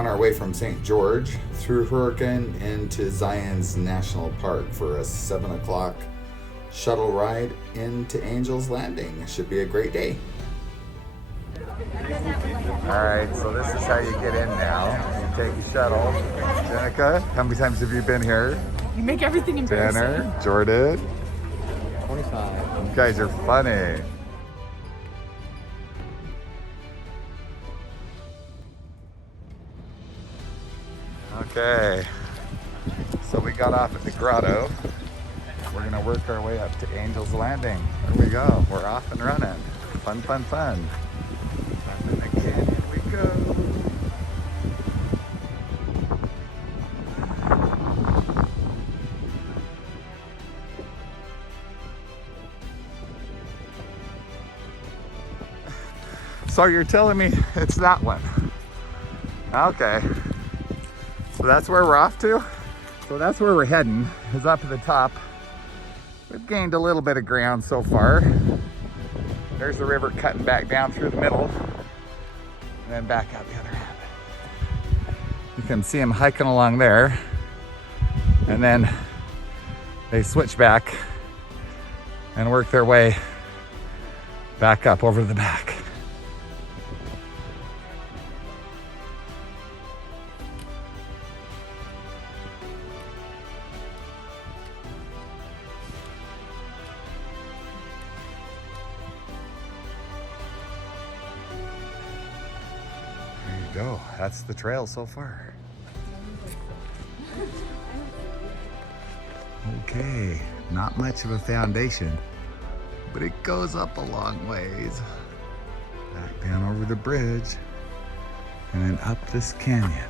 on our way from St. George through Hurricane into Zion's National Park for a 7 o'clock shuttle ride into Angel's Landing. Should be a great day. Alright, so this is how you get in now. You take a shuttle. Jenica, how many times have you been here? You make everything embarrassing. Tanner, Jordan. 25. You guys are funny. Okay, so we got off at the grotto. We're gonna work our way up to Angel's Landing. There we go, we're off and running. Fun, fun, fun. Up in the canyon we go. So you're telling me it's that one? Okay. So that's where we're off to. So that's where we're heading, is up at the top. We've gained a little bit of ground so far. There's the river cutting back down through the middle and then back out the other end. You can see them hiking along there, and then they switch back and work their way back up over the back. Go. That's the trail so far. Okay, not much of a foundation, but it goes up a long ways. Back down over the bridge, and then up this canyon.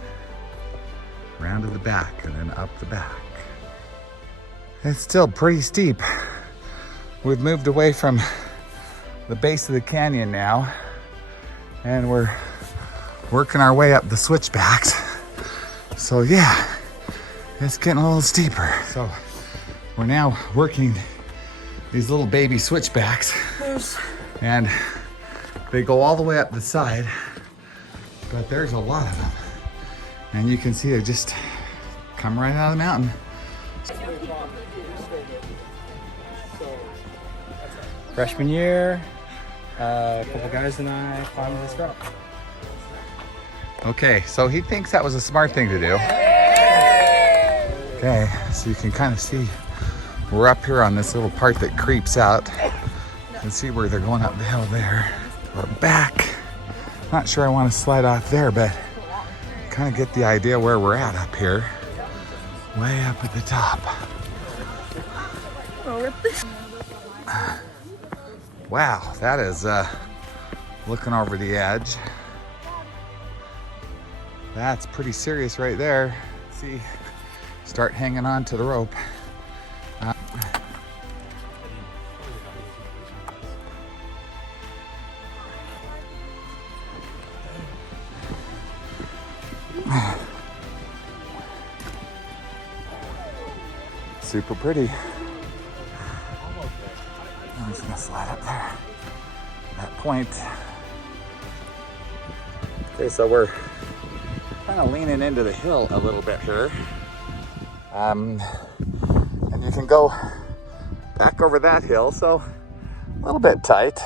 Round to the back, and then up the back. It's still pretty steep. We've moved away from the base of the canyon now, and we're working our way up the switchbacks. So yeah, it's getting a little steeper. So we're now working these little baby switchbacks, and they go all the way up the side, but there's a lot of them. And you can see they just come right out of the mountain. Freshman year, a couple guys and I climbed this route. Okay, so he thinks that was a smart thing to do. Okay, so you can kind of see we're up here on this little part that creeps out. You can see where they're going up the hill there. We're back. Not sure I want to slide off there, but kind of get the idea where we're at up here. Way up at the top. Wow, that is looking over the edge. That's pretty serious right there. See, start hanging on to the rope. Super pretty. I'm just gonna slide up there. That point. Okay, so we're kind of leaning into the hill a little bit here. And you can go back over that hill, so a little bit tight,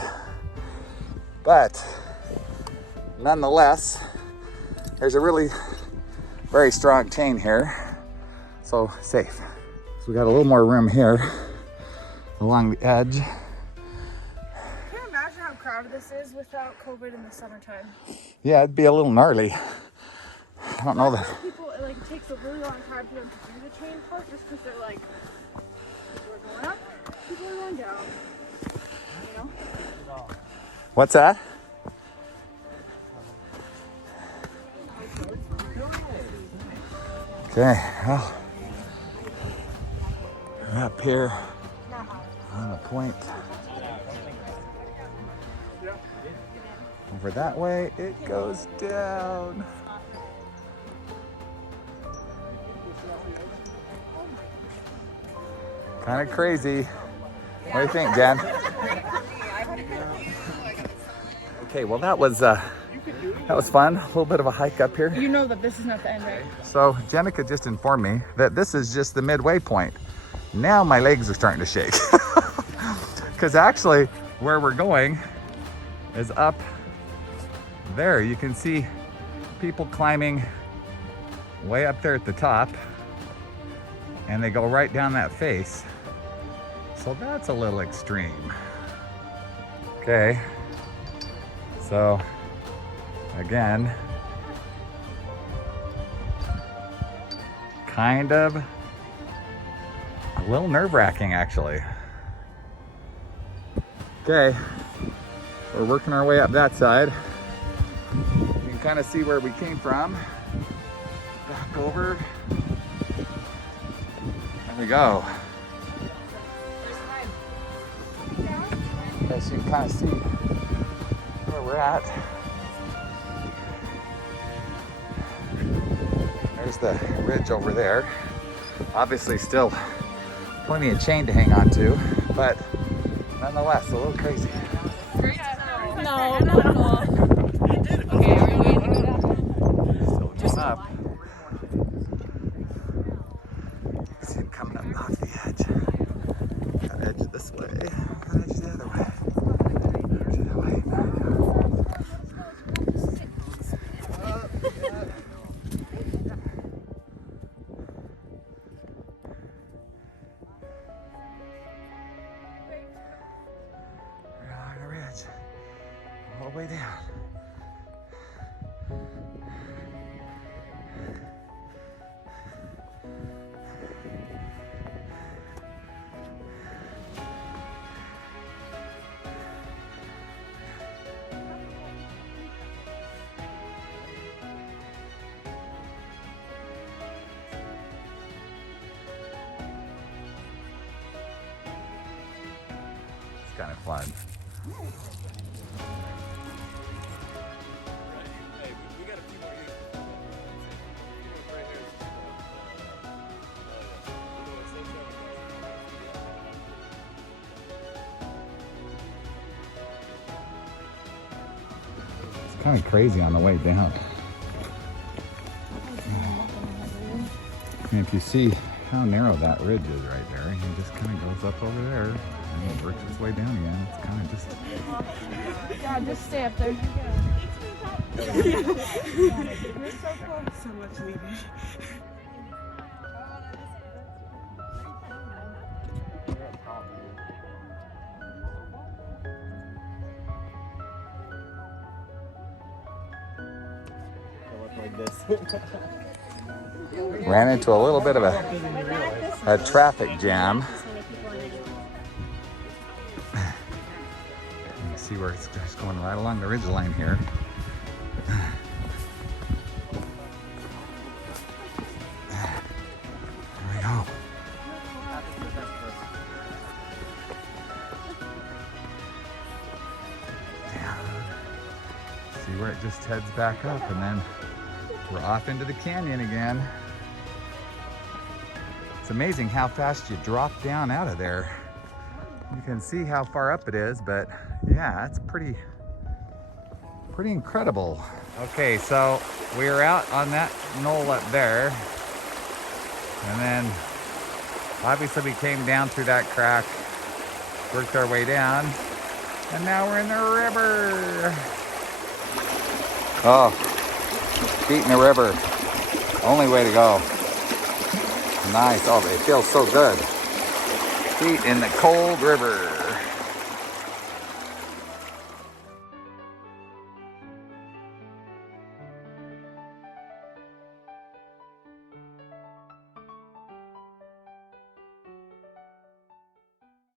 but nonetheless, there's a really very strong chain here, so safe. So we got a little more room here along the edge. Can you imagine how crowded this is without COVID in the summertime? Yeah, it'd be a little gnarly. I don't know that. People, it takes a really long time for them to do the chain part, just because they're like, people are going up, people are going down, you know? What's that? Okay, well, we're up here on a point. Over that way, it goes down. Kind of crazy. What do you think, Jen? Okay, well that was That was fun. A little bit of a hike up here. You know that this is not the end, right? So Jenica just informed me that this is just the midway point. Now my legs are starting to shake. Because actually where we're going is up there. You can see people climbing way up there at the top, and they go right down that face. So that's a little extreme. Okay, so again, kind of a little nerve-wracking actually. Okay, we're working our way up that side. You can kind of see where we came from. Back over. There we go. Okay, so you can kind of see where we're at. There's the ridge over there. Obviously still plenty of chain to hang on to, but nonetheless, a little crazy. No, no, no. Okay, are we waiting to go down? Still going up. See him coming up off the edge. Got edge this way, got edge the other way. Edge that way. We're on the ridge, all the way down. It's kind of fun. It's kind of crazy on the way down. And if you see how narrow that ridge is right there, it just kind of goes up over there and it works its way down again. It's kind of just... Yeah, just stay up there. You're so close. So much leaving. Ran into a little bit of a traffic jam. You see where it's just going right along the ridge line here. There we go. Down. See where it just heads back up, and then we're off into the canyon again. It's amazing how fast you drop down out of there. You can see how far up it is, but yeah, it's pretty incredible. Okay, so we were out on that knoll up there, and then obviously we came down through that crack, worked our way down, and now we're in the river. Oh, feet in the river, only way to go. Nice. Oh, it feels so good. Feet in the cold river.